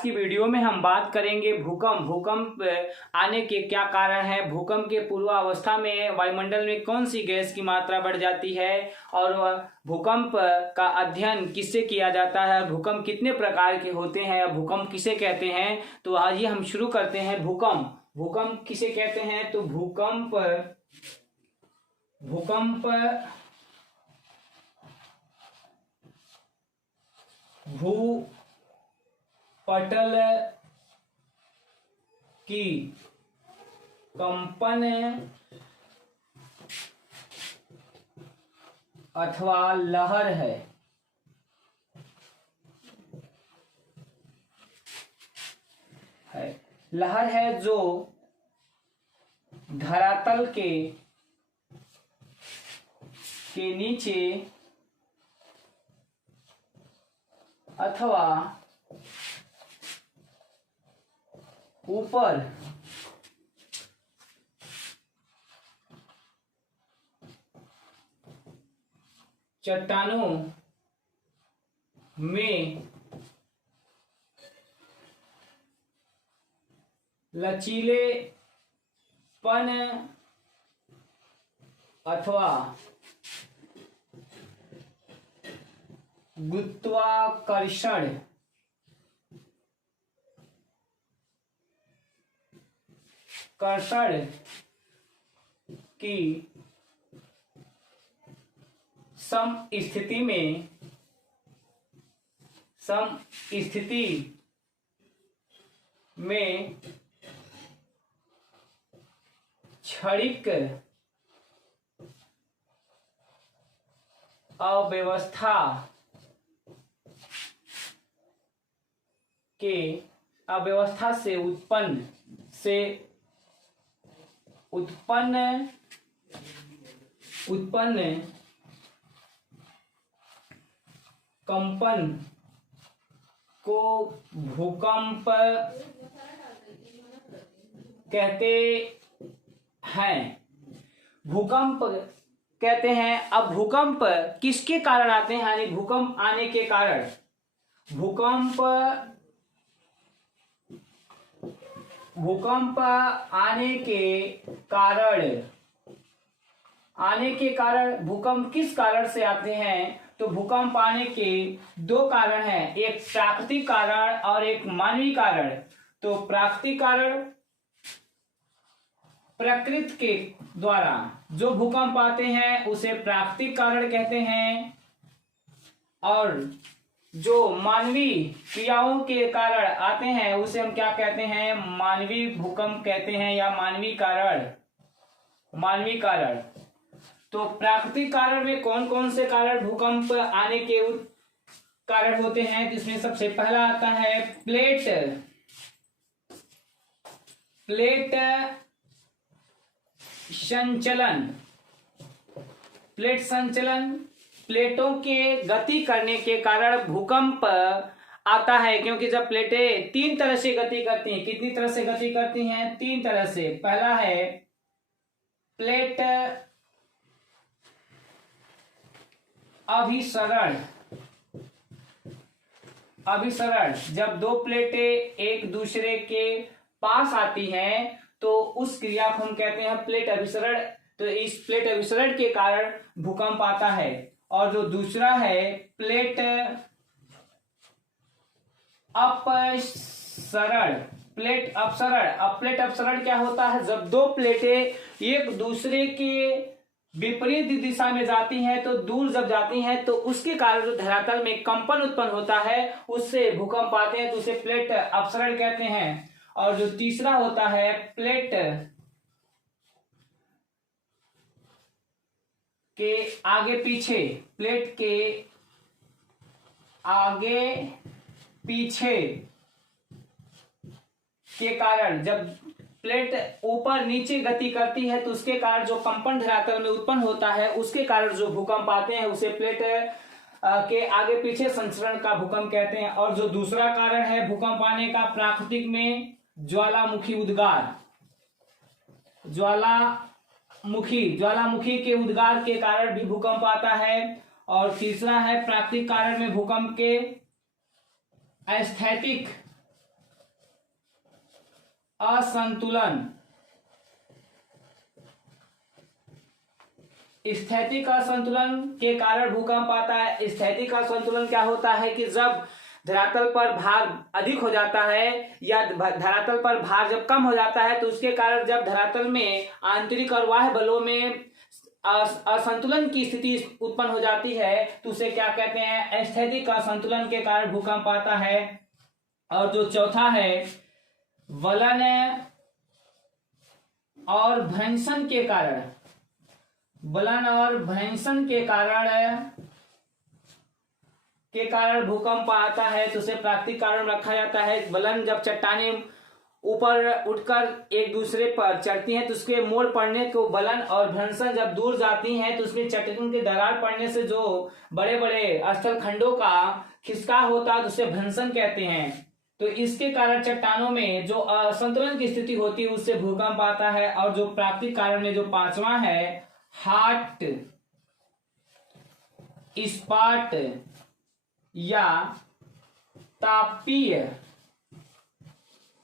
आज की वीडियो में हम बात करेंगे भूकंप आने के क्या कारण है, भूकंप के पूर्वावस्था में वायुमंडल में कौन सी गैस की मात्रा बढ़ जाती है और भूकंप का अध्ययन किससे किया जाता है, भूकंप कितने प्रकार के होते हैं, भूकंप किसे कहते हैं। तो आइए हम शुरू करते हैं। भूकंप किसे कहते हैं? तो भूकंप भूपटल की कंपन अथवा लहर है। लहर है जो धरातल के नीचे अथवा ऊपर चट्टानों में लचीलेपन अथवा गुरुत्वाकर्षण की समस्थिति में क्षणिक अव्यवस्था से उत्पन्न कंपन को भूकंप कहते हैं। अब भूकंप किसके कारण आते हैं, यानी भूकंप आने के कारण। भूकंप आने के कारण भूकंप किस कारण से आते हैं? तो भूकंप आने के दो कारण हैं, एक प्राकृतिक कारण और एक मानवीय कारण। तो प्राकृतिक कारण प्रकृति के द्वारा जो भूकंप आते हैं उसे प्राकृतिक कारण कहते हैं, और जो मानवीय क्रियाओं के कारण आते हैं उसे हम क्या कहते हैं? मानवीय भूकंप कहते हैं, या मानवीय कारण। तो प्राकृतिक कारण में कौन कौन से कारण भूकंप आने के कारण होते हैं? जिसमें सबसे पहला आता है प्लेट संचलन। प्लेटों के गति करने के कारण भूकंप आता है, क्योंकि जब प्लेटें तीन तरह से गति करती हैं। कितनी तरह से गति करती हैं? तीन तरह से। पहला है प्लेट अभिसरण। जब दो प्लेटें एक दूसरे के पास आती हैं तो उस क्रिया को हम कहते हैं प्लेट अभिसरण। तो इस प्लेट अभिसरण के कारण भूकंप आता है। और जो दूसरा है प्लेट अपसरण। अब प्लेट अपसरण क्या होता है? जब दो प्लेटें एक दूसरे के विपरीत दिशा में जाती हैं, तो दूर जब जाती हैं तो उसके कारण जो धरातल में कंपन उत्पन्न होता है उससे भूकंप आते हैं, तो उसे प्लेट अपसरण कहते हैं। और जो तीसरा होता है प्लेट के आगे पीछे के कारण, जब प्लेट ऊपर नीचे गति करती है तो उसके कारण जो कंपन धरातल में उत्पन्न होता है उसके कारण जो भूकंप आते हैं उसे प्लेट के आगे पीछे संचरण का भूकंप कहते हैं। और जो दूसरा कारण है भूकंप आने का प्राकृतिक में ज्वालामुखी उद्गार। ज्वालामुखी के उद्गार के कारण भी भूकंप आता है। और तीसरा है प्राकृतिक कारण में भूकंप के असंतुलन, स्थैतिक असंतुलन के कारण भूकंप आता है। स्थैतिक असंतुलन क्या होता है कि जब धरातल पर भार अधिक हो जाता है या धरातल पर भार जब कम हो जाता है तो उसके कारण जब धरातल में आंतरिक और बाह्य बलों में असंतुलन की स्थिति उत्पन्न हो जाती है तो उसे क्या कहते हैं, स्थैतिक असंतुलन के कारण भूकंप आता है। और जो चौथा है वलन और भ्रंशन के कारण, वलन और भ्रंशन के कारण भूकंप आता है तो उसे प्राकृतिक कारण रखा जाता है। वलन जब चट्टानें ऊपर उठकर एक दूसरे पर चढ़ती हैं तो उसके मोड़ पड़ने को वलन, और भ्रंशन जब दूर जाती हैं तो उसमें चट्टान की दरार पड़ने से जो बड़े बड़े स्थल खंडों का खिसकाव होता है तो उसे भ्रंशन कहते हैं। तो इसके कारण चट्टानों में जो असंतुलन की स्थिति होती है उससे भूकंप आता है। और जो प्राकृतिक कारण में जो पांचवा है हॉट स्पॉट या तापीय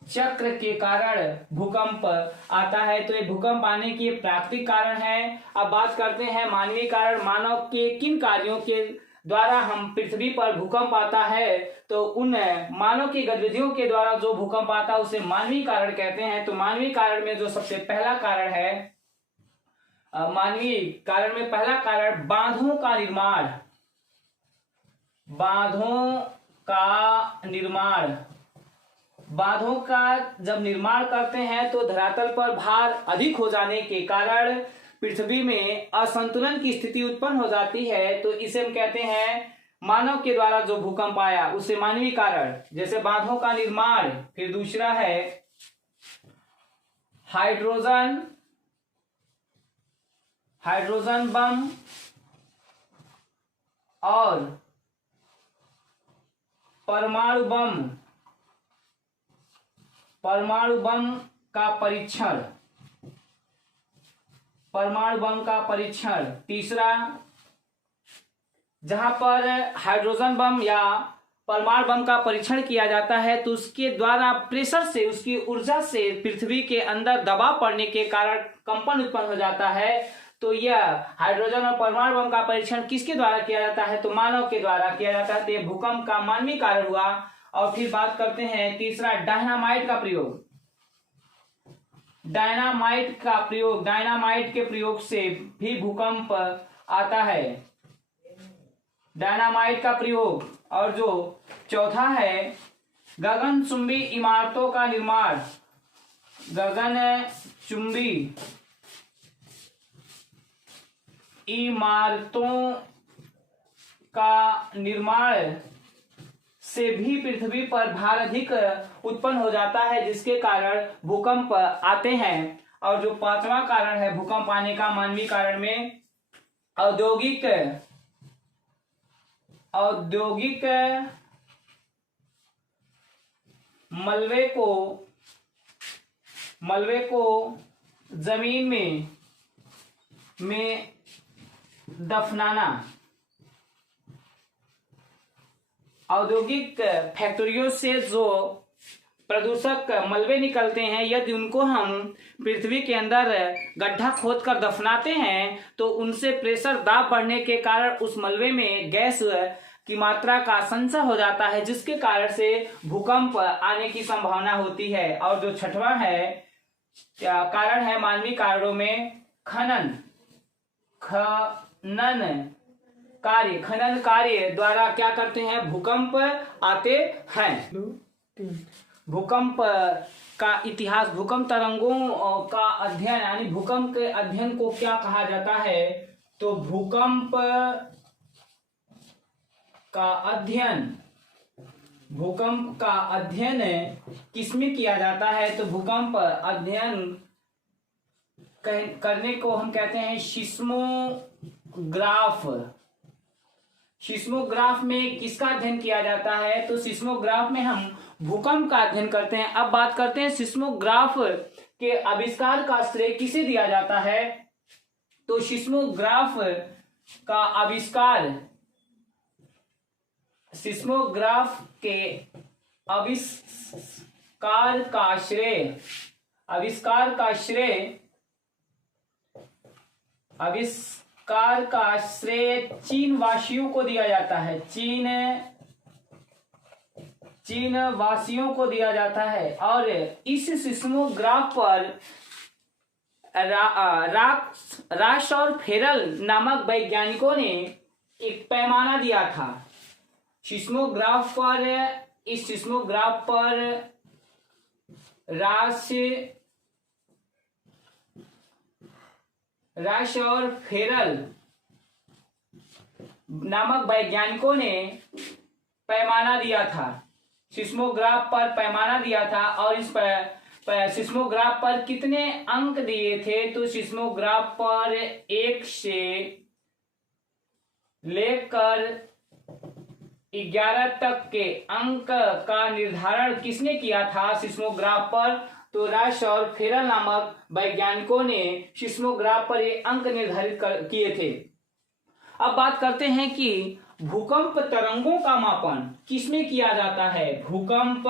चक्र के कारण भूकंप आता है। तो ये भूकंप आने के प्राकृतिक कारण है। अब बात करते हैं मानवीय कारण, मानव के किन कार्यों के द्वारा हम पृथ्वी पर भूकंप आता है, तो उन मानव की गतिविधियों के द्वारा जो भूकंप आता है उसे मानवीय कारण कहते हैं। तो मानवीय कारण में जो सबसे पहला कारण है, मानवीय कारण में पहला कारण बांधों का निर्माण, बांधों का निर्माण। बांधों का जब निर्माण करते हैं तो धरातल पर भार अधिक हो जाने के कारण पृथ्वी में असंतुलन की स्थिति उत्पन्न हो जाती है। तो इसे हम कहते हैं मानव के द्वारा जो भूकंप आया उसे मानवीय कारण, जैसे बांधों का निर्माण। फिर दूसरा है हाइड्रोजन बम और परमाणु बम का परीक्षण, परमाणु बम का परीक्षण। तीसरा, जहां पर हाइड्रोजन बम या परमाणु बम का परीक्षण किया जाता है तो उसके द्वारा प्रेशर से, उसकी ऊर्जा से पृथ्वी के अंदर दबाव पड़ने के कारण कंपन उत्पन्न हो जाता है। तो यह हाइड्रोजन और परमाणु बम का परीक्षण किसके द्वारा किया जाता है, तो मानव के द्वारा किया जाता है। तो यह भूकंप का मानवीय कारण हुआ। और फिर बात करते हैं तीसरा, डायनामाइट का प्रयोग। डायनामाइट के प्रयोग से भी भूकंप आता है, डायनामाइट का प्रयोग। और जो चौथा है गगनचुंबी इमारतों का निर्माण, गगनचुंबी इमारतों का निर्माण से भी पृथ्वी पर भार अधिक उत्पन्न हो जाता है, जिसके कारण भूकंप आते हैं। और जो पांचवा कारण है भूकंप आने का मानवीय कारण में, औद्योगिक मलबे को जमीन में दफनाना। औद्योगिक फैक्ट्रियों से जो प्रदूषक मलबे निकलते हैं, यदि उनको हम पृथ्वी के अंदर गड्ढा खोदकर दफनाते हैं तो उनसे प्रेशर, दाब बढ़ने के कारण उस मलबे में गैस की मात्रा का संचय हो जाता है, जिसके कारण से भूकंप आने की संभावना होती है। और जो छठवां है कारण है मानवीय कारणों में, खनन कार्य द्वारा क्या करते हैं, भूकंप आते हैं। भूकंप का इतिहास, भूकंप तरंगों का अध्ययन, यानी भूकंप के अध्ययन को क्या कहा जाता है, तो भूकंप का अध्ययन किसमें किया जाता है, तो भूकंप अध्ययन करने को हम कहते हैं सिस्मोग्राफ। सिस्मोग्राफ में किसका अध्ययन किया जाता है, तो सिस्मोग्राफ में हम भूकंप का अध्ययन करते हैं। अब बात करते हैं सिस्मोग्राफ के आविष्कार का श्रेय किसे दिया जाता है, तो सिस्मोग्राफ का आविष्कार, सिस्मोग्राफ के आविष्कार का श्रेय आविष्कार का श्रेय चीन वासियों को दिया जाता है। चीन वासियों को दिया जाता है। और इस सिस्मोग्राफ पर राश और फेरल नामक वैज्ञानिकों ने एक पैमाना दिया था। इस सिस्मोग्राफ पर राश और फेरल नामक वैज्ञानिकों ने पैमाना दिया था। सिस्मोग्राफ पर पैमाना दिया था। और इस सिस्मोग्राफ पर कितने अंक दिए थे? तो सिस्मोग्राफ पर 1 से लेकर 11 तक के अंक का निर्धारण किसने किया था सिस्मोग्राफ पर? तो राश और फेरल नामक वैज्ञानिकों ने सिस्मोग्राफ पर ये अंक निर्धारित किए थे। अब बात करते हैं कि भूकंप तरंगों का मापन किसमें किया जाता है। भूकंप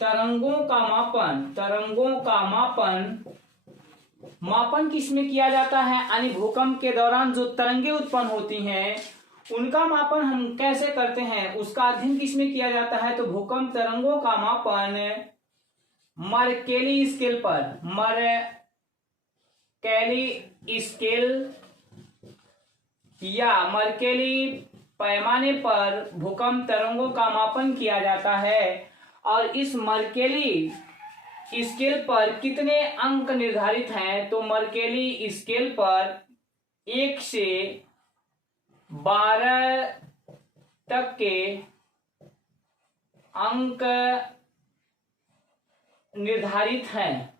तरंगों का मापन किसमें किया जाता है? यानी भूकंप के दौरान जो तरंगे उत्पन्न होती हैं उनका मापन हम कैसे करते हैं, उसका अध्ययन किसमें किया जाता है? तो भूकंप तरंगों का मापन मर्केली स्केल या मर्केली पैमाने पर भूकंप तरंगों का मापन किया जाता है। और इस मर्केली स्केल पर कितने अंक निर्धारित हैं? तो मर्केली स्केल पर 1 से 12 तक के अंक निर्धारित हैं।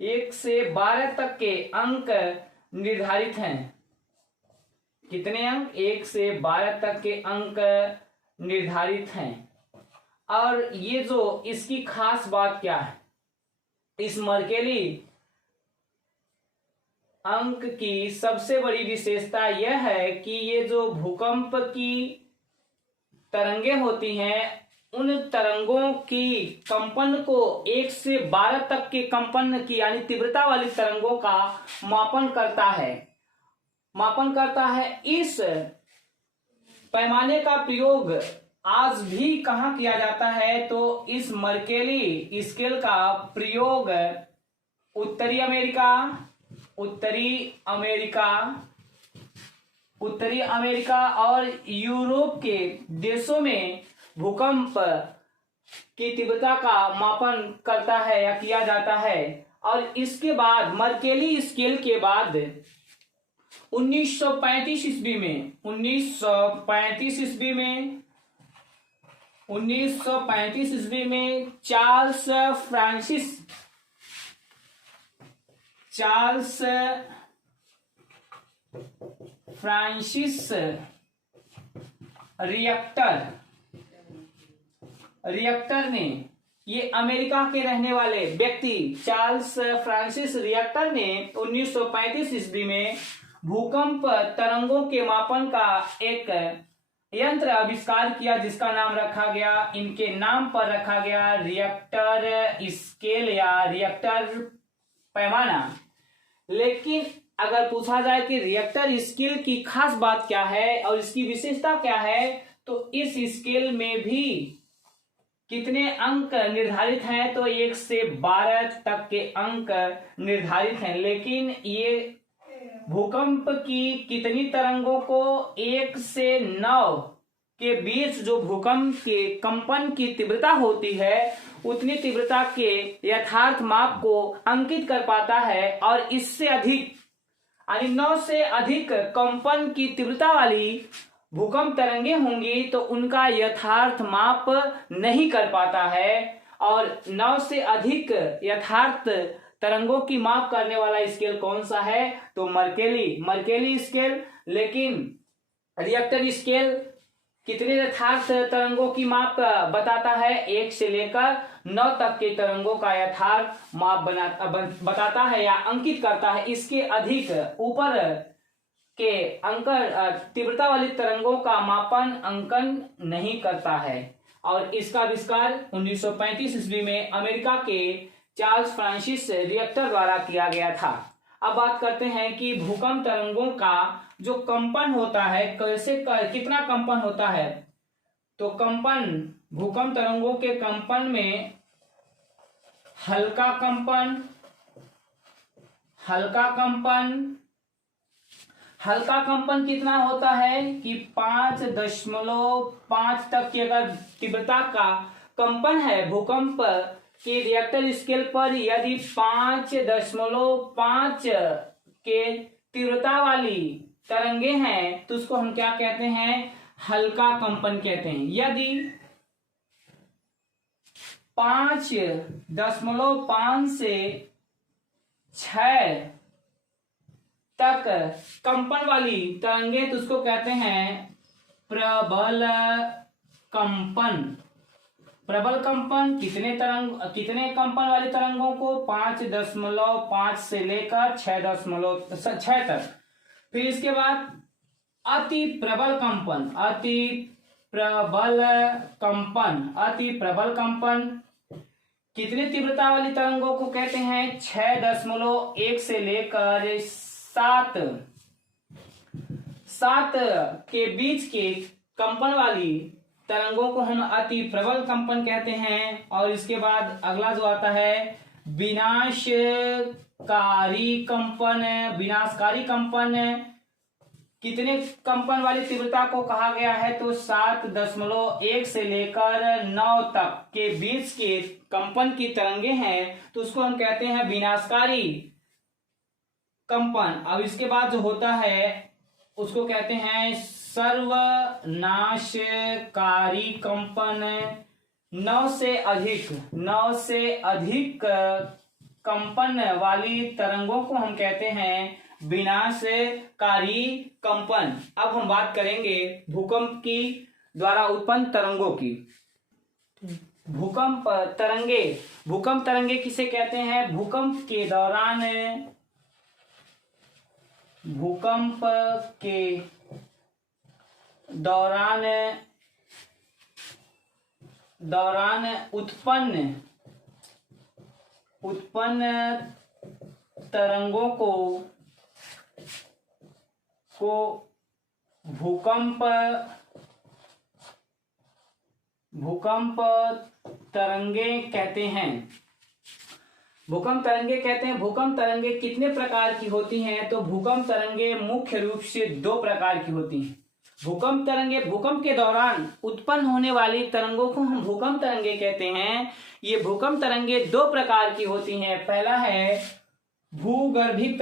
1 से 12 तक के अंक निर्धारित हैं। कितने अंक? 1 से 12 तक के अंक निर्धारित हैं। और ये जो इसकी खास बात क्या है, इस मर्केली अंक की सबसे बड़ी विशेषता यह है कि ये जो भूकंप की तरंगे होती हैं उन तरंगों की कंपन को 1 से 12 तक के कंपन की यानी तीव्रता वाली तरंगों का मापन करता है। इस पैमाने का प्रयोग आज भी कहाँ किया जाता है? तो इस मर्केली स्केल का प्रयोग उत्तरी अमेरिका और यूरोप के देशों में भूकंप की तीव्रता का मापन करता है या किया जाता है। और इसके बाद मर्केली स्केल के बाद 1935 ईस्वी में चार्ल्स फ्रांसिस रिएक्टर ने, ये अमेरिका के रहने वाले व्यक्ति चार्ल्स फ्रांसिस रिएक्टर ने 1935 ईस्वी में भूकंप तरंगों के मापन का एक यंत्र आविष्कार किया जिसका नाम रखा गया, इनके नाम पर रखा गया रिएक्टर स्केल या रिएक्टर पैमाना। लेकिन अगर पूछा जाए कि रिएक्टर स्केल की खास बात क्या है और इसकी विशेषता क्या है, तो इस स्केल में भी कितने अंक निर्धारित हैं? तो 1 से 12 तक के अंक निर्धारित हैं। लेकिन ये भूकंप की कितनी तरंगों को 1 से 9 के बीच जो भूकंप के कंपन की तीव्रता होती है उतनी तीव्रता के यथार्थ माप को अंकित कर पाता है। और इससे अधिक यानी 9 से अधिक कंपन की तीव्रता वाली भूकंप तरंगे होंगी तो उनका यथार्थ माप नहीं कर पाता है। और 9 से अधिक यथार्थ तरंगों की माप करने वाला स्केल कौन सा है? तो मर्केली स्केल। लेकिन रिएक्टर स्केल कितने यथार्थ तरंगों की माप बताता है? 1 से लेकर 9 तक के तरंगों का यथार्थ माप बताता है या अंकित करता है। इसके अधिक ऊपर के तीव्रता वाली तरंगों का मापन अंकन नहीं करता है। और इसका आविष्कार 1935 ईस्वी में अमेरिका के चार्ल्स फ्रांसिस रिएक्टर द्वारा किया गया था। अब बात करते हैं कि भूकंप तरंगों का जो कंपन होता है कितना कंपन होता है। तो भूकंप तरंगों के कंपन में हल्का कंपन कितना होता है कि 5.5 तक की अगर तीव्रता का कंपन है भूकंप के रिएक्टर स्केल पर, यदि 5.5 के तीव्रता वाली तरंगे हैं तो उसको हम क्या कहते हैं, हल्का कंपन कहते हैं। यदि 5.5 से 6 तक कंपन वाली तरंगे तो उसको कहते हैं प्रबल कंपन। कितने कंपन वाली तरंगों को, 5.5 से लेकर 6 तक। फिर इसके बाद अति प्रबल कंपन कितने तीव्रता वाली तरंगों को कहते हैं, 6.1 से लेकर 7 के बीच के कंपन वाली तरंगों को हम अति प्रबल कंपन कहते हैं। और इसके बाद अगला जो आता है विनाशकारी कंपन कितने कंपन वाली तीव्रता को कहा गया है, तो 7.1 से लेकर 9 तक के बीच के कंपन की तरंगे हैं तो उसको हम कहते हैं विनाशकारी कंपन। अब इसके बाद जो होता है उसको कहते हैं सर्वनाशकारी कंपन। 9 से अधिक कंपन वाली तरंगों को हम कहते हैं विनाशकारी कंपन। अब हम बात करेंगे भूकंप की द्वारा उत्पन्न तरंगों की। भूकंप तरंगे किसे कहते हैं, भूकंप के दौरान उत्पन्न तरंगों को भूकंप तरंगे कहते हैं। भूकंप तरंगे कितने प्रकार की होती हैं, तो भूकंप तरंगे मुख्य रूप से 2 प्रकार की होती हैं। भूकंप के दौरान उत्पन्न होने वाली तरंगों को हम भूकंप तरंगे कहते हैं। ये भूकंप तरंगे 2 प्रकार की होती हैं। पहला है भूगर्भिक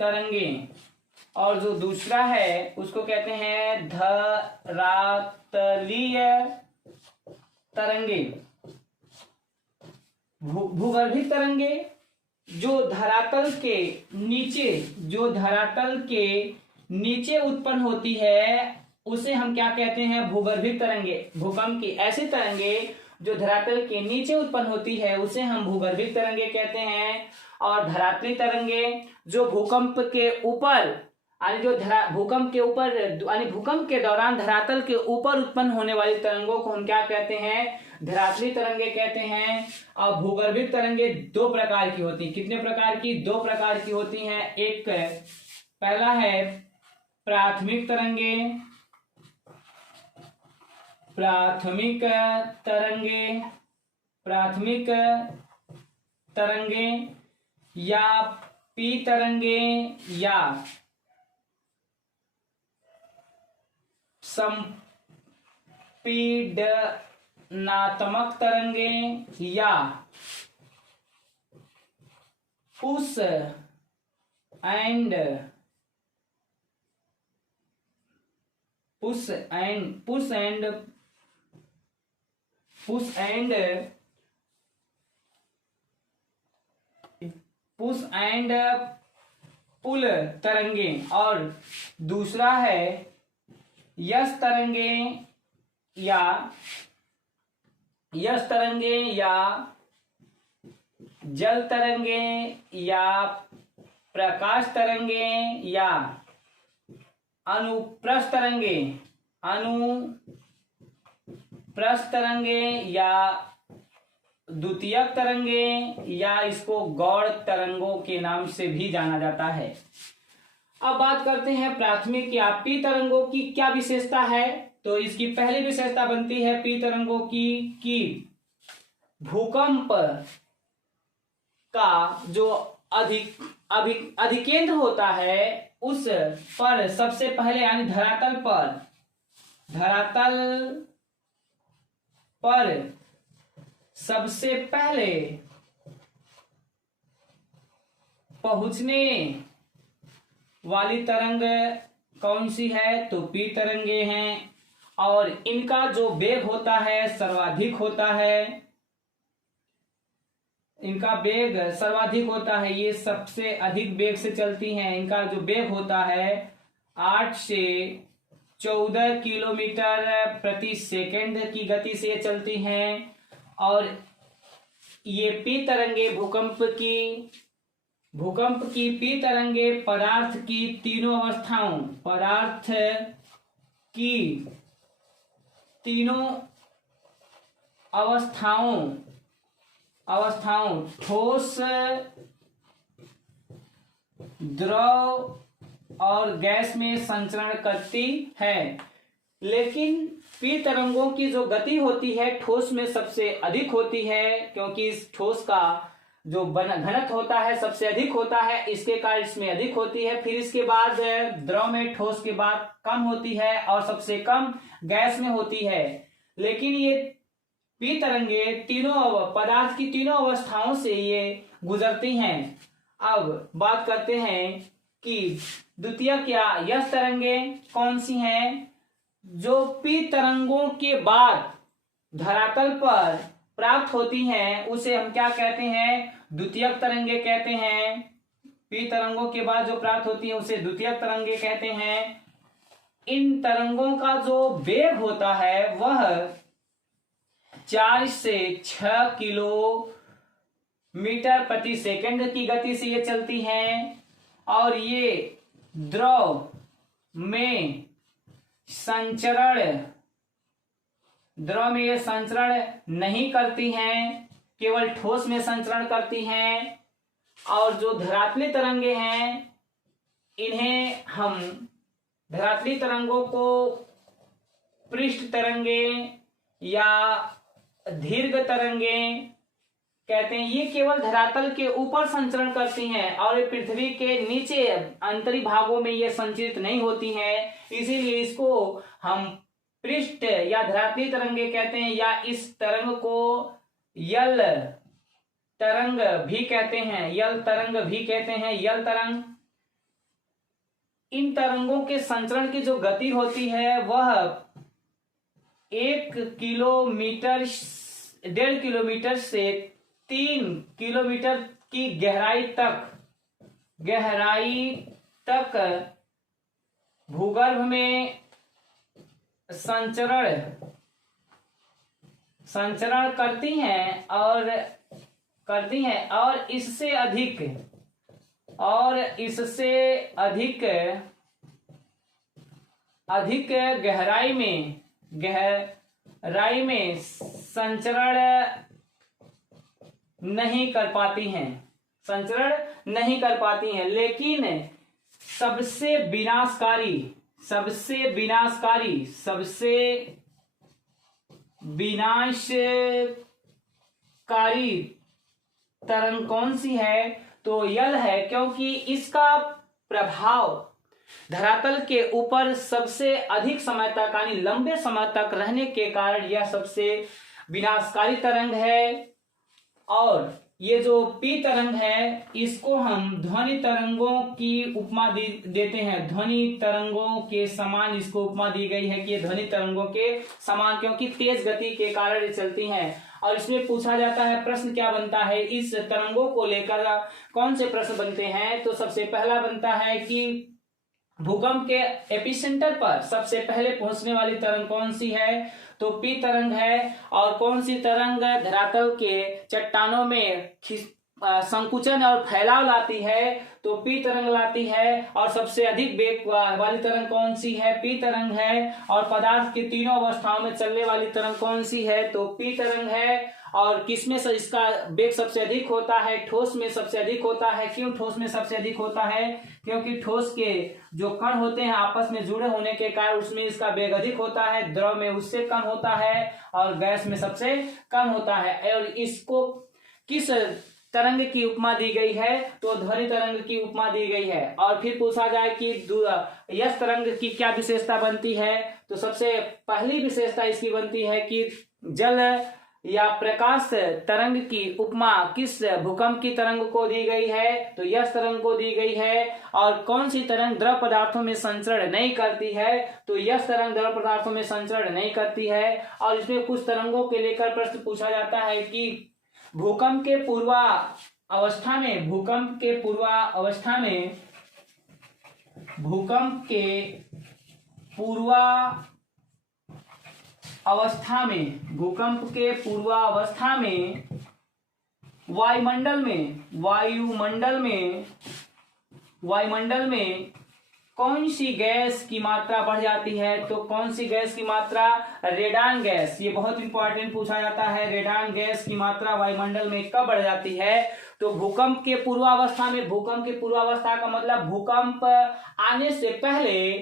तरंगे और जो दूसरा है उसको कहते हैं धरातलीय तरंगे। भूगर्भिक तरंगे जो धरातल के नीचे उत्पन्न होती है उसे हम क्या कहते हैं, भूगर्भिक तरंगे। भूकंप की ऐसी तरंगे जो धरातल के नीचे उत्पन्न होती है उसे हम भूगर्भिक तरंगे कहते हैं। और धरातली तरंगे जो भूकंप के ऊपर भूकंप के दौरान धरातल के ऊपर उत्पन्न होने वाली तरंगों को हम क्या कहते हैं, धरातली तरंगे कहते हैं। और भूगर्भिक तरंगे 2 प्रकार की होती हैं। कितने प्रकार की, 2 प्रकार की होती हैं। एक पहला है प्राथमिक तरंगे या पी तरंगे या संपीडनात्मक तरंगे या पुश एंड पुल तरंगे। और दूसरा है यस तरंगे या जल तरंगे या प्रकाश तरंगे या अनुप्रस्थ तरंगे, अनुप्रस्थ तरंगे या द्वितीयक तरंगे या इसको गौड़ तरंगों के नाम से भी जाना जाता है। अब बात करते हैं प्राथमिक या पी तरंगों की क्या विशेषता है। तो इसकी पहली विशेषता बनती है पी तरंगों की कि भूकंप का जो अधिकेंद्र होता है उस पर सबसे पहले यानी धरातल पर सबसे पहले पहुंचने वाली तरंग कौन सी है, तो पी तरंगे हैं। और इनका जो वेग होता है सर्वाधिक होता है, इनका वेग सर्वाधिक होता है, ये सबसे अधिक वेग से चलती हैं। इनका जो वेग होता है 8 से 14 किलोमीटर प्रति सेकंड की गति से चलती हैं। और ये पी तरंगे भूकंप की पी तरंगे पदार्थ की तीनों अवस्थाओं ठोस, द्रव और गैस में संचरण करती है। लेकिन पी तरंगों की जो गति होती है ठोस में सबसे अधिक होती है, क्योंकि इस ठोस का जो घनत्व होता है सबसे अधिक होता है, इसके कारण इसमें अधिक होती है। फिर इसके बाद द्रव में ठोस के बाद कम होती है और सबसे कम गैस में होती है। लेकिन ये पी तरंगे पदार्थ की तीनों अवस्थाओं से ये गुजरती हैं। अब बात करते हैं कि द्वितीयक या यस तरंगे कौन सी हैं। जो पी तरंगों के बाद धरातल पर प्राप्त होती हैं उसे हम क्या कहते हैं, द्वितीयक तरंगे कहते हैं। पी तरंगों के बाद जो प्राप्त होती है उसे द्वितीयक तरंगे कहते हैं। इन तरंगों का जो वेग होता है वह 4 से 6 किलोमीटर प्रति सेकंड की गति से ये चलती हैं। और ये द्रव में ये संचरण नहीं करती हैं, केवल ठोस में संचरण करती हैं। और जो धरातली तरंगे हैं इन्हें हम धरातली तरंगों को पृष्ठ तरंगे या दीर्घ तरंगे कहते हैं। ये केवल धरातल के ऊपर संचरण करती हैं और पृथ्वी के नीचे अंतरी भागों में ये संचरित नहीं होती हैं, इसीलिए इसको हम पृष्ठ या धरातली तरंगे कहते हैं। या इस तरंग को यल तरंग भी कहते हैं, यल तरंग। इन तरंगों के संचरण की जो गति होती है वह 1 किलोमीटर 1.5 किलोमीटर से 3 किलोमीटर की गहराई तक भूगर्भ में संचरण करती हैं और इससे अधिक गहराई में संचरण नहीं कर पाती हैं। लेकिन सबसे विनाशकारी तरंग कौन सी है, तो यल है, क्योंकि इसका प्रभाव धरातल के ऊपर सबसे अधिक समय तक यानी लंबे समय तक रहने के कारण यह सबसे विनाशकारी तरंग है। और ये जो पी तरंग है इसको हम ध्वनि तरंगों की उपमा देते हैं। ध्वनि तरंगों के समान इसको उपमा दी गई है कि ये ध्वनि तरंगों के समान, क्योंकि तेज गति के कारण ये चलती हैं। और इसमें पूछा जाता है, प्रश्न क्या बनता है, इस तरंगों को लेकर कौन से प्रश्न बनते हैं। तो सबसे पहला बनता है कि भूकंप के एपिसेंटर पर सबसे पहले पहुंचने वाली तरंग कौन सी है, तो पी तरंग है। और कौन सी तरंग धरातल के चट्टानों में संकुचन और फैलाव लाती है तो पी तरंग लाती है। और सबसे अधिक वेग वाली तरंग कौन सी है? पी तरंग है। और पदार्थ की तीनों अवस्थाओं में चलने वाली तरंग कौन सी है? तो पी तरंग है। और किसमें से इसका वेग सबसे अधिक होता है? ठोस में सबसे अधिक होता है। क्यों ठोस में सबसे अधिक होता है? क्योंकि ठोस के जो कण होते हैं आपस में जुड़े होने के कारण उसमें इसका वेग अधिक होता है, द्रव में उससे कम होता है और गैस में सबसे कम होता है। और इसको किस तरंग की उपमा दी गई है? तो ध्वनि तरंग की उपमा दी गई है। और फिर पूछा जाए कि यस तरंग की क्या विशेषता बनती है? तो सबसे पहली विशेषता इसकी बनती है कि जल या प्रकाश तरंग की उपमा किस भूकंप की तरंग को दी गई है? तो यस तरंग को दी गई है। और कौन सी तरंग द्रव पदार्थों में संचरण नहीं करती है? तो यस तरंग द्रव पदार्थों में संचरण नहीं करती है। और इसमें कुछ तरंगों के लेकर प्रश्न पूछा जाता है कि भूकंप के पूर्वावस्था में भूकंप के पूर्वावस्था में वायुमंडल में कौन सी गैस की मात्रा बढ़ जाती है? तो कौन सी गैस की मात्रा? Radon gas. ये बहुत इंपॉर्टेंट पूछा जाता है, रेडान गैस की मात्रा वायुमंडल में कब बढ़ जाती है? तो भूकंप के पूर्वावस्था का मतलब भूकंप आने से पहले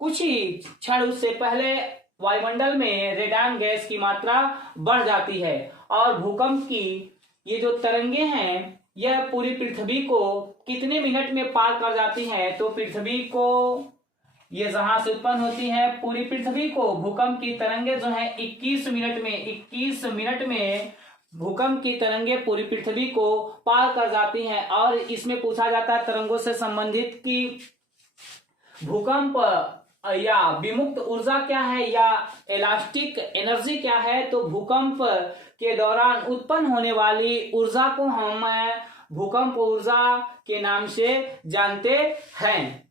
कुछ ही क्षण उससे पहले वायुमंडल में रेडान गैस की मात्रा बढ़ जाती है। और भूकंप की ये जो तरंगे हैं यह पूरी पृथ्वी को कितने मिनट में पार कर जाती है? तो पृथ्वी को ये जहां से उत्पन्न होती है पूरी पृथ्वी को भूकंप की तरंगे जो है 21 मिनट में भूकंप की तरंगे पूरी पृथ्वी को पार कर जाती हैं। और इसमें पूछा जाता है तरंगों से संबंधित कि भूकंप या विमुक्त ऊर्जा क्या है या इलास्टिक एनर्जी क्या है? तो भूकंप के दौरान उत्पन्न होने वाली ऊर्जा को हम भूकंप ऊर्जा के नाम से जानते हैं।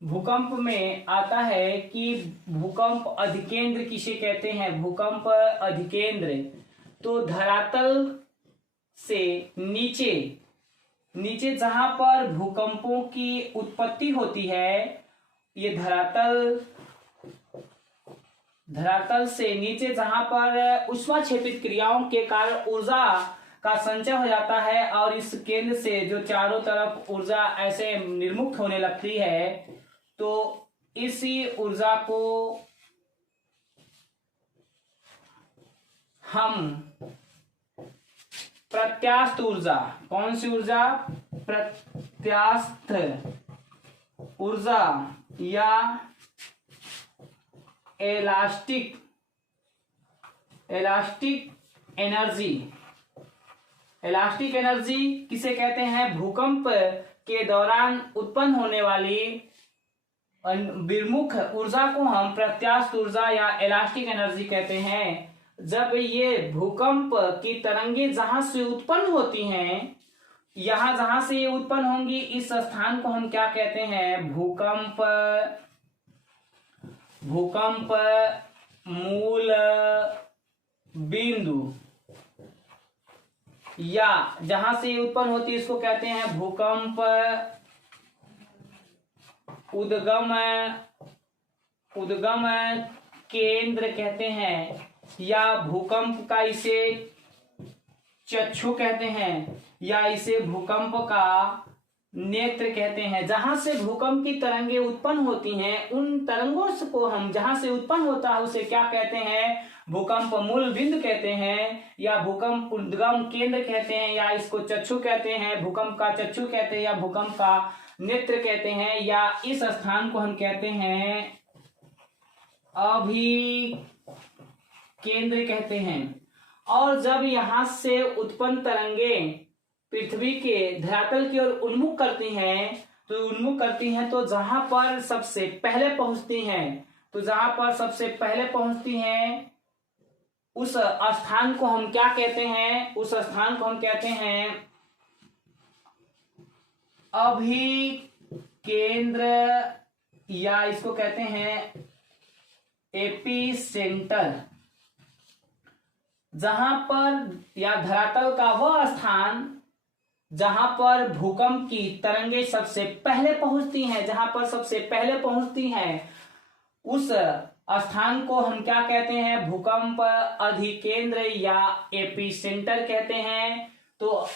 भूकंप में आता है कि भूकंप अधिकेंद्र किसे कहते हैं? भूकंप अधिकेंद्र तो धरातल से नीचे जहां पर भूकंपों की उत्पत्ति होती है, ये धरातल से नीचे जहां पर ऊष्मा क्षेपित क्रियाओं के कारण ऊर्जा का संचय हो जाता है और इस केंद्र से जो चारों तरफ ऊर्जा ऐसे निर्मुक्त होने लगती है, तो इसी ऊर्जा को हम प्रत्यास्थ ऊर्जा, कौन सी ऊर्जा? प्रत्यास्थ ऊर्जा या इलास्टिक एनर्जी किसे कहते हैं? भूकंप के दौरान उत्पन्न होने वाली विमुख ऊर्जा को हम प्रत्यास्थ ऊर्जा या इलास्टिक एनर्जी कहते हैं। जब ये भूकंप की तरंगे जहां से उत्पन्न होती हैं, जहां से ये उत्पन्न होंगी, इस स्थान को हम क्या कहते हैं? भूकंप मूल बिंदु, या जहां से ये उत्पन्न होती है इसको कहते हैं भूकंप उद्गम केंद्र कहते हैं, या भूकंप का इसे चक्षु कहते हैं, या इसे भूकंप का नेत्र कहते हैं। जहां से भूकंप की तरंगे उत्पन्न होती हैं, उन तरंगों को हम जहां से उत्पन्न होता है उसे क्या कहते हैं? भूकंप मूल बिंदु कहते हैं, या भूकंप उद्गम केंद्र कहते हैं, या इसको चक्षु कहते हैं, भूकंप का चक्षु कहते हैं, या भूकंप का नेत्र कहते हैं, या इस स्थान को हम कहते हैं अभिकेंद्र कहते हैं। और जब यहां से उत्पन्न तरंगे पृथ्वी के धरातल की ओर उन्मुख करती हैं, तो जहां पर सबसे पहले पहुंचती हैं उस स्थान को हम क्या कहते हैं? उस स्थान को हम कहते हैं अभिकेंद्र, या इसको कहते हैं एपी सेंटर। जहां पर या धरातल का वह स्थान जहां पर भूकंप की तरंगे सबसे पहले पहुंचती हैं, जहां पर सबसे पहले पहुंचती हैं, उस स्थान को हम क्या कहते हैं? भूकंप अधिकेंद्र या एपिसेंटर कहते हैं। तो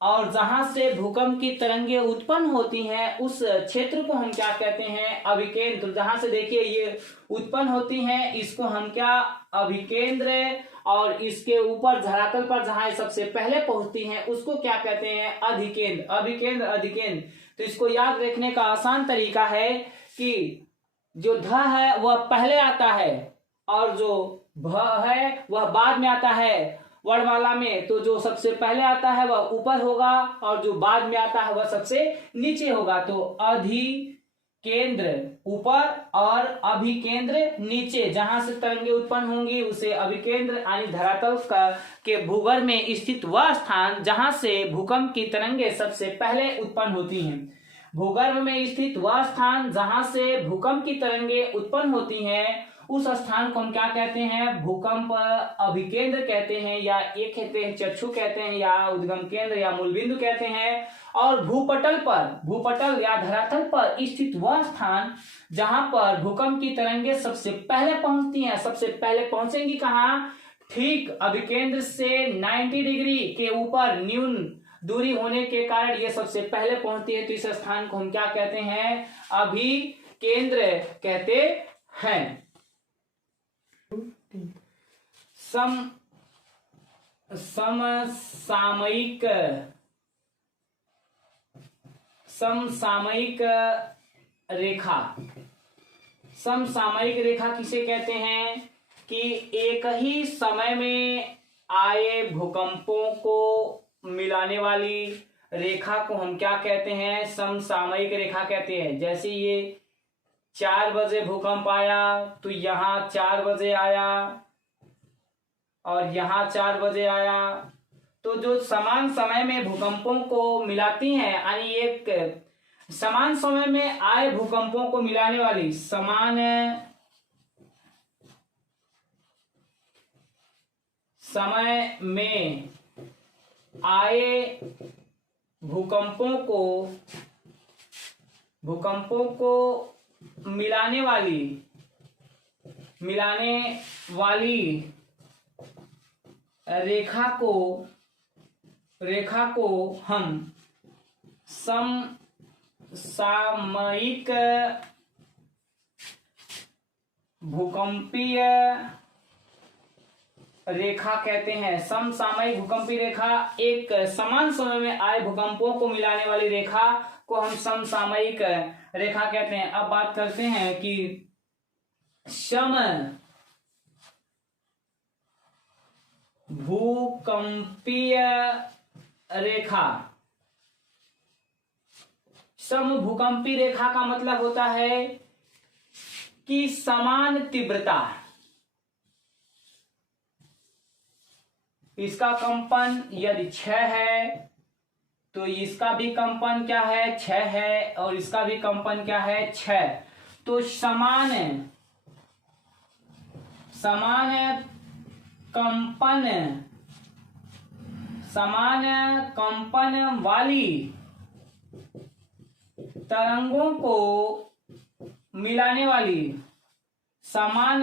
और जहां से भूकंप की तरंगे उत्पन्न होती हैं, उस क्षेत्र को हम क्या कहते हैं? अभिकेंद्र। तो जहां से देखिए ये उत्पन्न होती हैं, इसको हम क्या? अभिकेंद्र। और इसके ऊपर धरातल पर जहां सबसे पहले पहुंचती हैं, उसको क्या कहते हैं? अधिकेंद्र। अभिकेंद्र, अधिकेंद्र। तो इसको याद रखने का आसान तरीका है कि जो ध है वह पहले आता है और जो भ है वह बाद में आता है वर्णमाला में। तो जो सबसे पहले आता है वह ऊपर होगा और जो बाद में आता है वह सबसे नीचे होगा। तो अधिकेंद्र ऊपर और अभिकेंद्र नीचे। जहां से तरंगे उत्पन्न होंगी उसे अभिकेंद्र यानी धरातल के भूगर्भ में स्थित वह स्थान जहां से भूकंप की तरंगे सबसे पहले उत्पन्न होती हैं। भूगर्भ में स्थित वह स्थान जहां से भूकंप की तरंगे उत्पन्न होती हैं, उस स्थान को हम क्या कहते हैं? भूकंप अभिकेंद्र कहते हैं, या एक कहते हैं चक्षु कहते हैं, या उद्गम केंद्र या मूल बिंदु कहते हैं। और भूपटल या धरातल पर स्थित वह स्थान जहां पर भूकंप की तरंगे सबसे पहले पहुंचती हैं। सबसे पहले पहुंचेंगी कहां? ठीक अभिकेंद्र से 90 डिग्री के ऊपर न्यून दूरी होने के कारण ये सबसे पहले पहुंचती है। तो इस स्थान को हम क्या कहते हैं? अभिकेंद्र कहते हैं। समसामयिक रेखा। समसामयिक रेखा किसे कहते हैं? कि एक ही समय में आए भूकंपों को मिलाने वाली रेखा को हम क्या कहते हैं? समसामयिक रेखा कहते हैं। जैसे ये 4 बजे भूकंप आया तो यहाँ 4 बजे आया और यहाँ 4 बजे आया। तो जो समान समय में भूकंपों को मिलाती हैं, यानी एक समान समय में आए भूकंपों को मिलाने वाली समान समय में आए भूकंपों को मिलाने वाली रेखा को हम समसामयिक भूकंपीय रेखा कहते हैं। समसामयिक भूकंपीय रेखा एक समान समय में आए भूकंपों को मिलाने वाली रेखा को हम समसामयिक रेखा कहते हैं। अब बात करते हैं कि सम भूकंपीय रेखा। समभूकंपीय रेखा का मतलब होता है कि समान तीव्रता। इसका कंपन यदि 6 है तो इसका भी कंपन क्या है? 6 है। और इसका भी कंपन क्या है? 6। तो समान कंपन वाली तरंगों को मिलाने वाली समान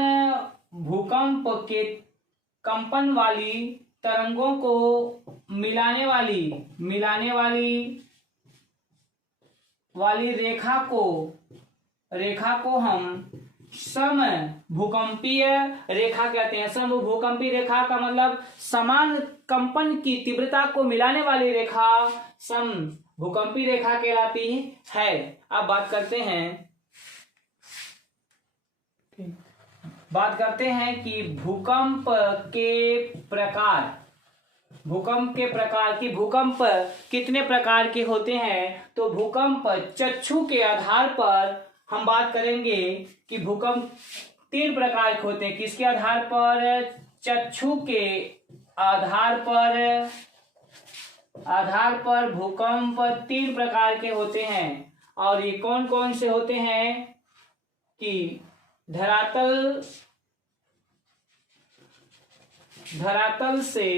भूकंप के कंपन वाली तरंगों को मिलाने वाली रेखा को हम समभूकंपीय रेखा कहते हैं। समभूकंपीय रेखा का मतलब समान कंपन की तीव्रता को मिलाने वाली रेखा समभूकंपीय रेखा कहलाती है। अब बात करते हैं कि भूकंप के प्रकार कि भूकंप कितने प्रकार के होते हैं। तो भूकंप चक्षु के आधार पर हम बात करेंगे कि भूकंप 3 प्रकार के होते हैं। किसके आधार पर? चक्षु के आधार पर भूकंप 3 प्रकार के होते हैं। और ये कौन कौन से होते हैं? कि धरातल धरातल से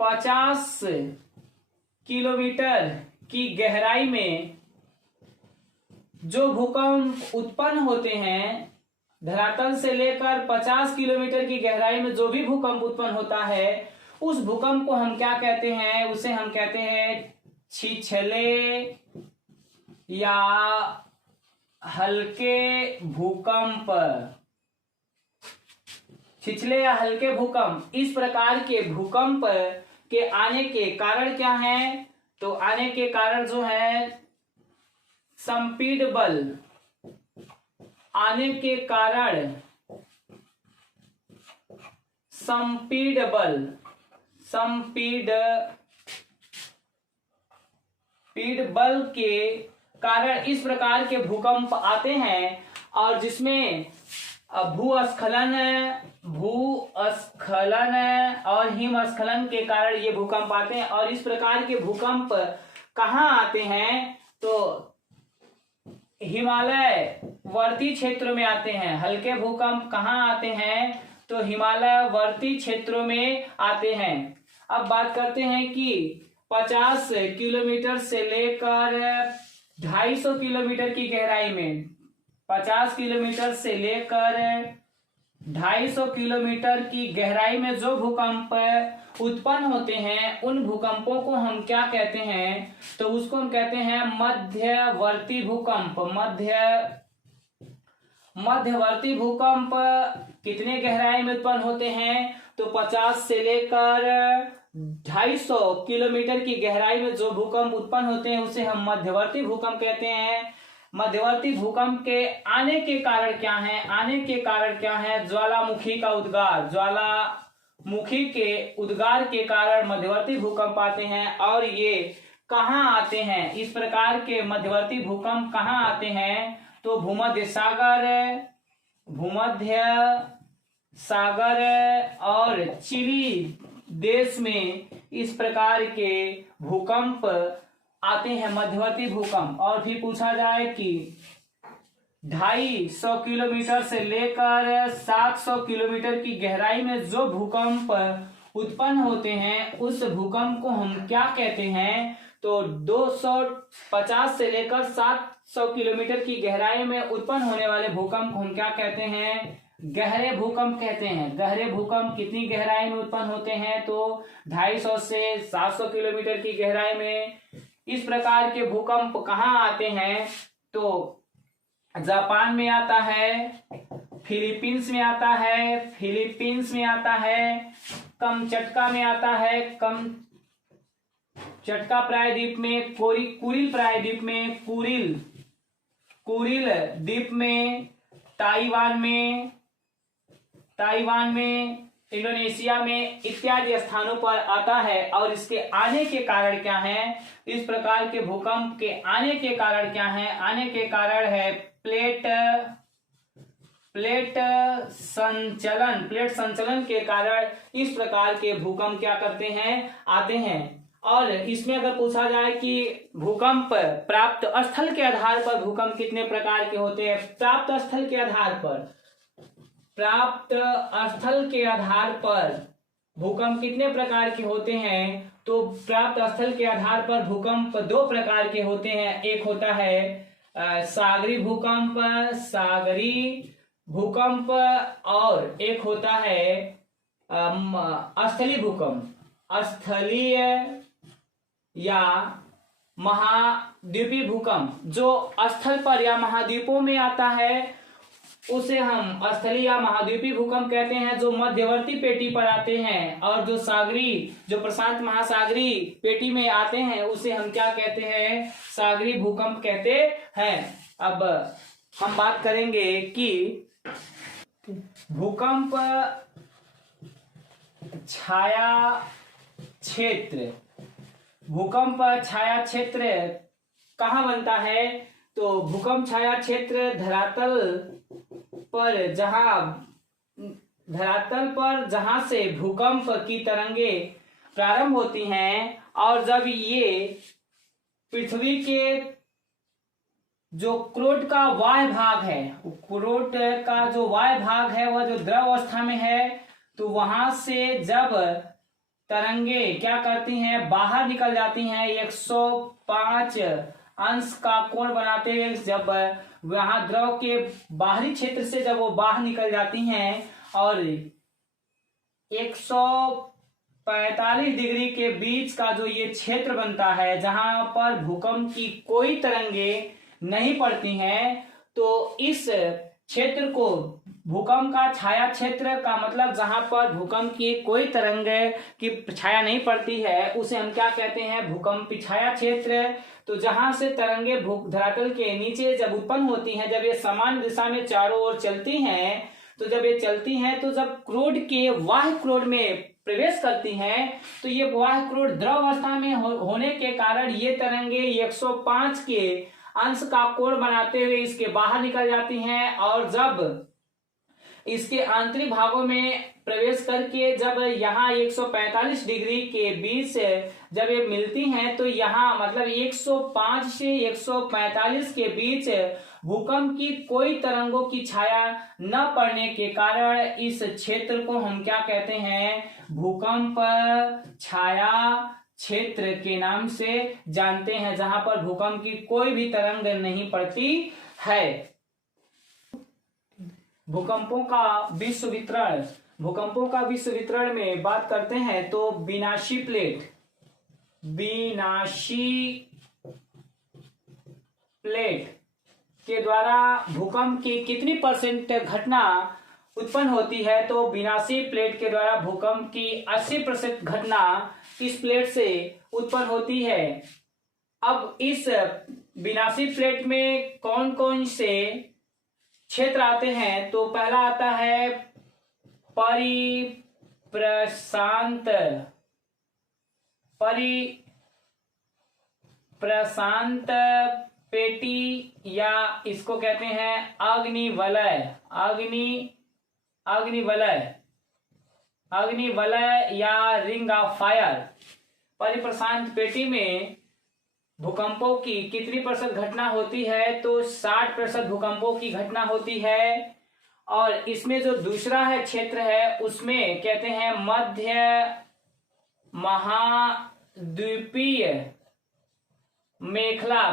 50 किलोमीटर की गहराई में जो भूकंप उत्पन्न होते हैं, धरातल से लेकर 50 किलोमीटर की गहराई में जो भी भूकंप उत्पन्न होता है, उस भूकंप को हम क्या कहते हैं? उसे हम कहते हैं छिछले या हल्के भूकंप। छिछले या हल्के भूकंप। इस प्रकार के भूकंप के आने के कारण क्या हैं? तो आने के कारण जो है संपीड बल, आने के कारण संपीड बल के कारण इस प्रकार के भूकंप आते हैं, और जिसमें भूस्खलन और हिमस्खलन के कारण ये भूकंप आते हैं। और इस प्रकार के भूकंप कहाँ आते हैं? तो हिमालय वर्ती क्षेत्रों में आते हैं। हल्के भूकंप कहाँ आते हैं? तो हिमालय वर्ती क्षेत्रों में आते हैं। अब बात करते हैं कि 50 किलोमीटर से लेकर 250 किलोमीटर की गहराई में, 50 किलोमीटर से लेकर 250 किलोमीटर की गहराई में जो भूकंप उत्पन्न होते हैं, उन भूकंपों को हम क्या कहते हैं? तो उसको हम कहते हैं मध्यवर्ती भूकंप। मध्यवर्ती भूकंप कितने गहराई में उत्पन्न होते हैं? तो 50 से लेकर 250 किलोमीटर की गहराई में जो भूकंप उत्पन्न होते हैं उसे हम मध्यवर्ती भूकंप कहते हैं। मध्यवर्ती भूकंप के आने के कारण क्या है? आने के कारण क्या है? ज्वालामुखी का उद्गार, ज्वालामुखी के उद्गार के कारण मध्यवर्ती भूकंप आते हैं। और ये कहाँ आते हैं? इस प्रकार के मध्यवर्ती भूकंप कहाँ आते हैं? तो भूमध्य सागर और चिली देश में इस प्रकार के भूकंप आते हैं, मध्यवर्ती भूकंप। और फिर पूछा जाए कि 250 किलोमीटर से लेकर 700 किलोमीटर की गहराई में जो भूकंप उत्पन्न होते हैं, उस भूकंप को हम क्या कहते हैं? तो 250 से लेकर 700 किलोमीटर की गहराई में उत्पन्न होने वाले भूकंप को हम क्या कहते हैं? गहरे भूकंप कहते हैं। गहरे भूकंप कितनी गहराई में उत्पन्न होते हैं? तो 250 से 700 किलोमीटर की गहराई में। इस प्रकार के भूकंप कहाँ आते हैं? तो जापान में आता है, फिलीपींस में आता है, कमचटका में आता है, कमचटका प्रायद्वीप में, कुरिल प्रायद्वीप में, कुरिल द्वीप में, ताइवान में, इंडोनेशिया में इत्यादि स्थानों पर आता है। और इसके आने के कारण क्या है? इस प्रकार के भूकंप के आने के कारण क्या है? आने के कारण है प्लेट संचलन के कारण इस प्रकार के भूकंप क्या करते हैं? आते हैं। और इसमें अगर पूछा जाए कि भूकंप प्राप्त स्थल के आधार पर भूकंप कितने प्रकार के होते हैं? प्राप्त स्थल के आधार पर भूकंप कितने प्रकार के होते हैं? तो प्राप्त स्थल के आधार पर भूकंप 2 प्रकार के होते हैं। एक होता है सागरी भूकंप और एक होता है स्थलीय भूकंप। स्थलीय या महाद्वीपीय भूकंप जो स्थल पर या महाद्वीपों में आता है उसे हम स्थलीय या महाद्वीपीय भूकंप कहते हैं, जो मध्यवर्ती पेटी पर आते हैं। और जो प्रशांत महासागरी पेटी में आते हैं उसे हम क्या कहते हैं? सागरी भूकंप कहते हैं। अब हम बात करेंगे कि भूकंप छाया क्षेत्र कहाँ बनता है? तो भूकंप छाया क्षेत्र धरातल पर जहां से भूकंप की तरंगे प्रारंभ होती हैं और जब ये पृथ्वी के जो क्रोट का वाय भाग है, क्रोट का जो वाय भाग है वह जो द्रव अवस्था में है, तो वहां से जब तरंगे क्या करती हैं, बाहर निकल जाती हैं 105 अंश का कोण बनाते हुए, जब वहां द्रव के बाहरी क्षेत्र से जब वो बाहर निकल जाती हैं और 145 डिग्री के बीच का जो ये क्षेत्र बनता है जहां पर भूकंप की कोई तरंगे नहीं पड़ती हैं, तो इस क्षेत्र को भूकंप का छाया क्षेत्र का मतलब जहां पर भूकंप की कोई तरंग की छाया नहीं पड़ती है उसे हम क्या कहते हैं, भूकंपी छाया क्षेत्र। तो जहां से तरंगे धरातल के नीचे जब उत्पन्न होती हैं, जब ये समान दिशा में चारों ओर चलती हैं, तो जब ये चलती हैं तो जब क्रोड के बाह्य क्रोड में प्रवेश करती हैं, तो ये बाह्य क्रोड द्रव अवस्था में होने के कारण ये तरंगे 105 के अंश का कोण बनाते हुए इसके बाहर निकल जाती हैं, और जब इसके आंतरिक भागों में प्रवेश करके जब यहाँ 145 डिग्री के बीच जब ये मिलती हैं, तो यहाँ मतलब 105 से 145 के बीच भूकंप की कोई तरंगों की छाया न पड़ने के कारण इस क्षेत्र को हम क्या कहते हैं, भूकंप छाया क्षेत्र के नाम से जानते हैं, जहां पर भूकंप की कोई भी तरंग नहीं पड़ती है। भूकंपों का विश्व वितरण, भूकंपों का विश्व वितरण में बात करते हैं तो विनाशी प्लेट के द्वारा भूकंप की कितनी परसेंट घटना उत्पन्न होती है, तो विनाशी प्लेट के द्वारा भूकंप की 80% घटना इस प्लेट से उत्पन्न होती है। अब इस विनाशी प्लेट में कौन कौन से क्षेत्र आते हैं, तो पहला आता है परिप्रशांत पेटी, या इसको कहते हैं अग्निवलय या रिंग ऑफ फायर। परिप्रशांत पेटी में भूकंपों की कितनी % घटना होती है, तो 60% भूकंपों की घटना होती है। और इसमें जो दूसरा है क्षेत्र है उसमें कहते हैं मध्य महाद्वीपीय मेखला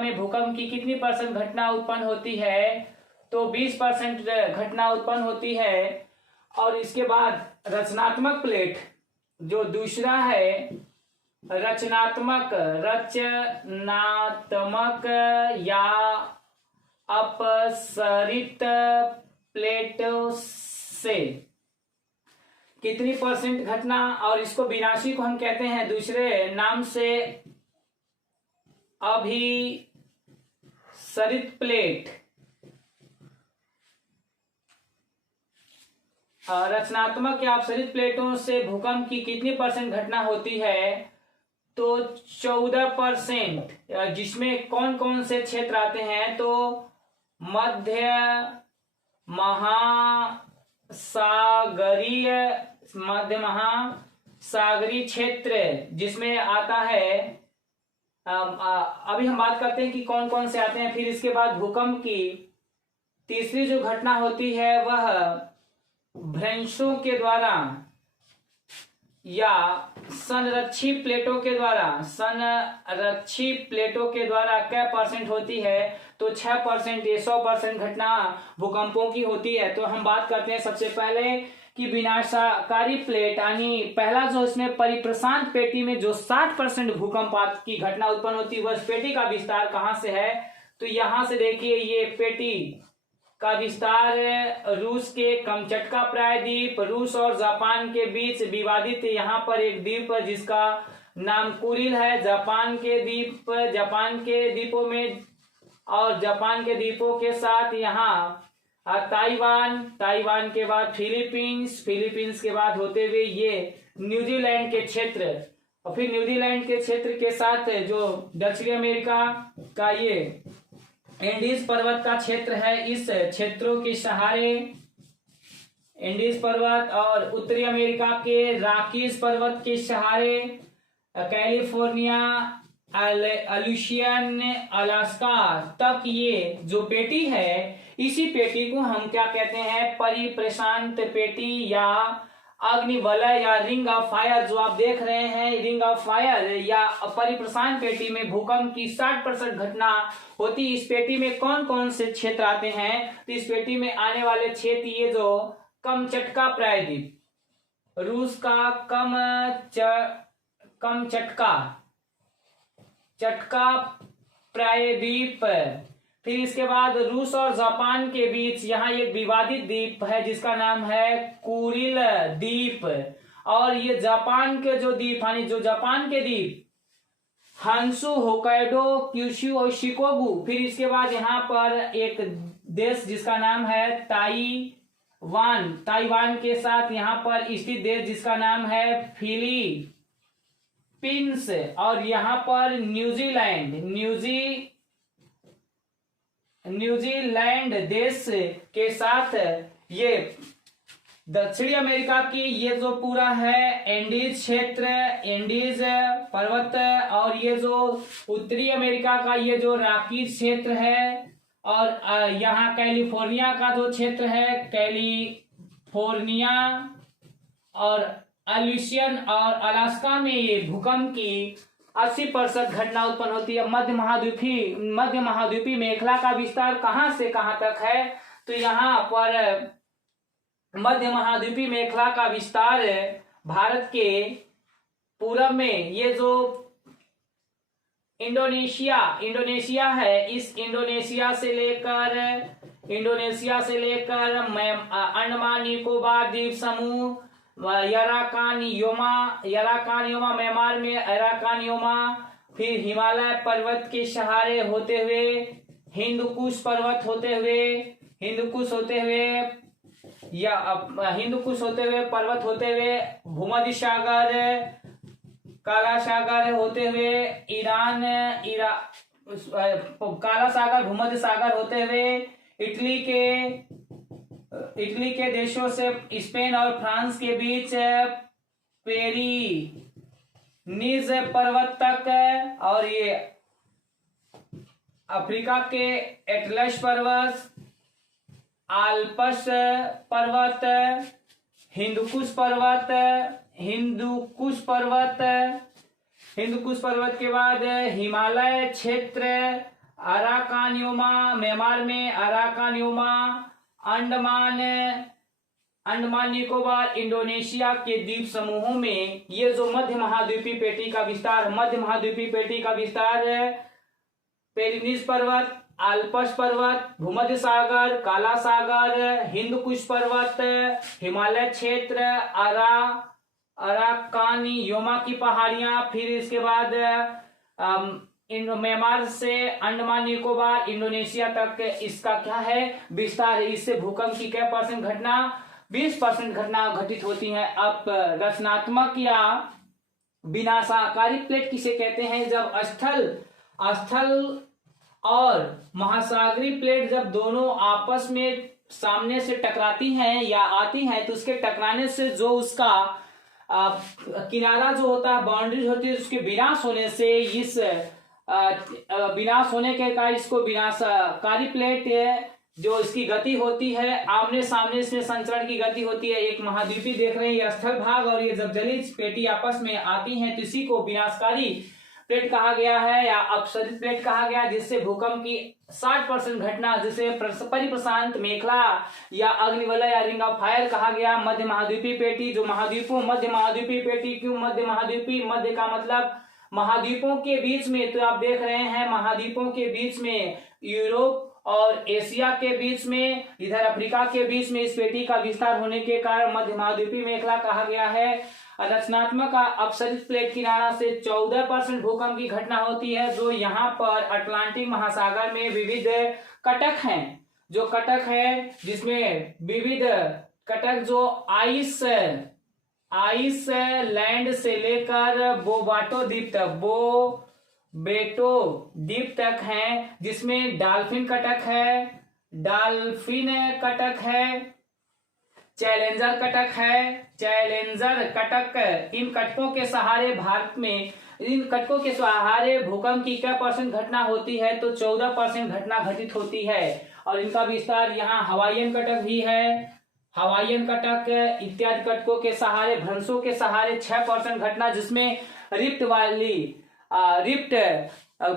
में भूकंप की कितनी % घटना उत्पन्न होती है, तो 20% घटना उत्पन्न होती है। और इसके बाद रचनात्मक प्लेट जो दूसरा है, रचनात्मक या अपसरित प्लेटों से कितनी % घटना, और इसको विनाशी को हम कहते हैं दूसरे नाम से अभिसरित प्लेट। रचनात्मक या अपसरित प्लेटों से भूकंप की कितनी % घटना होती है, तो 14%। जिसमें कौन कौन से क्षेत्र आते हैं, तो मध्य महासागरीय क्षेत्र जिसमें आता है। अभी हम बात करते हैं कि कौन कौन से आते हैं। फिर इसके बाद भूकंप की तीसरी जो घटना होती है वह भ्रंशों के द्वारा या संरक्षी प्लेटों के द्वारा क्या % होती है, तो 6%। ये 100% घटना भूकंपों की होती है। तो हम बात करते हैं सबसे पहले कि विनाशकारी प्लेट, यानी पहला जो इसमें परिप्रशांत पेटी में जो 60% भूकंप की घटना उत्पन्न होती है, वह पेटी का विस्तार कहाँ से है, तो यहां से देखिए ये पेटी का विस्तार रूस के कमचटका प्रायद्वीप, रूस और जापान के बीच विवादित यहाँ पर एक द्वीप जिसका नाम कुरिल है। जापान के द्वीपों में और जापान के द्वीपों के साथ यहाँ ताइवान के बाद फिलीपींस के बाद होते हुए ये न्यूजीलैंड के क्षेत्र, और फिर न्यूजीलैंड के क्षेत्र के साथ जो दक्षिणी अमेरिका का ये एंडीज पर्वत का क्षेत्र है, इस क्षेत्रों के सहारे एंडीज पर्वत और उत्तरी अमेरिका के रॉकीज पर्वत के सहारे कैलिफोर्निया अल्यूशियन अलास्का तक ये जो पेटी है, इसी पेटी को हम क्या कहते हैं, परिप्रशांत पेटी या अग्निवलय या रिंग ऑफ फायर। जो आप देख रहे हैं रिंग ऑफ फायर या परिप्रशांत पेटी में भूकंप की 60% घटना होती। इस पेटी में कौन कौन से क्षेत्र आते हैं, तो इस पेटी में आने वाले क्षेत्र ये जो कमचटका प्रायद्वीप, रूस का कमचटका प्रायद्वीप, फिर इसके बाद रूस और जापान के बीच यहाँ एक विवादित द्वीप है जिसका नाम है कुरिल द्वीप, और ये जापान के जो द्वीप यानी जो जापान के द्वीप हांसू, होकाइडो, क्यूशू और शिकोगु। फिर इसके बाद यहाँ पर एक देश जिसका नाम है ताइवान के साथ यहाँ पर स्थित देश जिसका नाम है फिलीपींस, और यहाँ पर न्यूजीलैंड देश के साथ ये दक्षिणी अमेरिका की ये जो पूरा है एंडीज क्षेत्र, एंडीज पर्वत, और ये जो उत्तरी अमेरिका का ये जो रॉकीज क्षेत्र है, और यहाँ कैलिफोर्निया का जो क्षेत्र है कैलिफोर्निया, और अल्यूशियन और अलास्का में ये भूकंप की 80% घटना उत्पन्न होती है। मध्य महाद्वीपी मेखला का विस्तार कहां से कहां तक है, तो यहाँ पर मध्य महाद्वीपी मेखला का विस्तार भारत के पूरब में ये जो इंडोनेशिया है, इस इंडोनेशिया से लेकर अंडमान निकोबार द्वीप समूह, यराकान योमा म्यांमार में अराकान, फिर हिमालय पर्वत के सहारे होते हुए हिंदुकुश पर्वत होते हुए पर्वत होते हुए भूमध्य सागर, काला सागर होते हुए काला सागर, भूमध्य सागर होते हुए इटली के देशों से स्पेन और फ्रांस के बीच पेरिनीज पर्वत तक, और ये अफ्रीका के एटलस पर्वत, आल्प्स पर्वत, हिंदुकुश पर्वत के बाद हिमालय क्षेत्र, अराकानियोमा, म्यांमार में अराकानियोमा, अंडमान निकोबार, इंडोनेशिया के द्वीप समूहों में ये जो मध्य महाद्वीपीय पेटी का विस्तार पेरिनीज पर्वत, आल्प्स पर्वत, भूमध्य सागर, काला सागर, हिंदकुश पर्वत, हिमालय क्षेत्र, अराकानियोमा की पहाड़ियां, फिर इसके बाद म्यांमार से अंडमान निकोबार, इंडोनेशिया तक इसका क्या है विस्तार है। इससे भूकंप की क्या % घटना, 20% घटना घटित होती है। अब रचनात्मक या विनाशकारी प्लेट किसे कहते हैं, जब स्थल और महासागरीय प्लेट जब दोनों आपस में सामने से टकराती हैं या आती हैं, तो उसके टकराने से जो उसका किनारा जो होता है, बाउंड्री होती है, उसके विनाश होने से विनाश होने के कारण इसको विनाशकारी प्लेट है। जो इसकी गति होती है आमने सामने से संचरण की गति होती है। एक महाद्वीपी देख रहे हैं ये स्थल भाग, और ये जब जलीय पेटी आपस में आती हैं तो इसी को विनाशकारी प्लेट कहा गया है या अपसरित प्लेट कहा गया, जिससे भूकंप की 60% घटना, जिसे परिप्रशांत मेखला या अग्निवलय या रिंग ऑफ फायर कहा गया। मध्य महाद्वीपीय पेटी, जो महाद्वीपों, मध्य महाद्वीपीय पेटी क्यों मध्य महाद्वीपीय, मध्य का मतलब महाद्वीपों के बीच में, तो आप देख रहे हैं महाद्वीपों के बीच में, यूरोप और एशिया के बीच में, इधर अफ्रीका के बीच में इस पेटी का विस्तार होने के कारण मध्य महाद्वीपीय मेखला कहा गया है। रचनात्मक अपसरित प्लेट किनारा से 14% भूकंप की घटना होती है, जो यहाँ पर अटलांटिक महासागर में विविध कटक हैं, जो कटक है जिसमें विविध कटक जो आइस लैंड से लेकर बोबेटो द्वीप तक हैं, जिसमें डॉल्फिन कटक है, चैलेंजर कटक है, चैलेंजर कटक। इन कटकों के सहारे भारत में, इन कटकों के सहारे भूकंप की क्या परसेंट घटना होती है? तो 14% घटना घटित होती है। और इनका विस्तार यहाँ हवाईयन कटक भी है, हवाईयन कटक इत्यादि कटकों के सहारे, भ्रंशों के सहारे 6% घटना, जिसमें रिफ्ट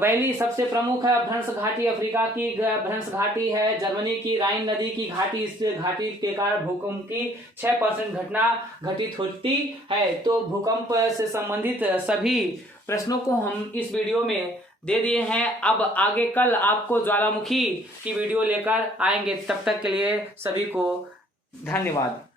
वैली सबसे प्रमुख है। भ्रंश घाटी अफ्रीका की भ्रंश घाटी है, जर्मनी की राइन नदी की घाटी, इस घाटी के कारण भूकंप की 6% घटना घटित होती है। तो भूकंप से संबंधित सभी प्रश्नों को हम इस वीडियो में दे दिए हैं। अब आगे कल आपको ज्वालामुखी की वीडियो लेकर आएंगे। तब तक के लिए सभी को धन्यवाद।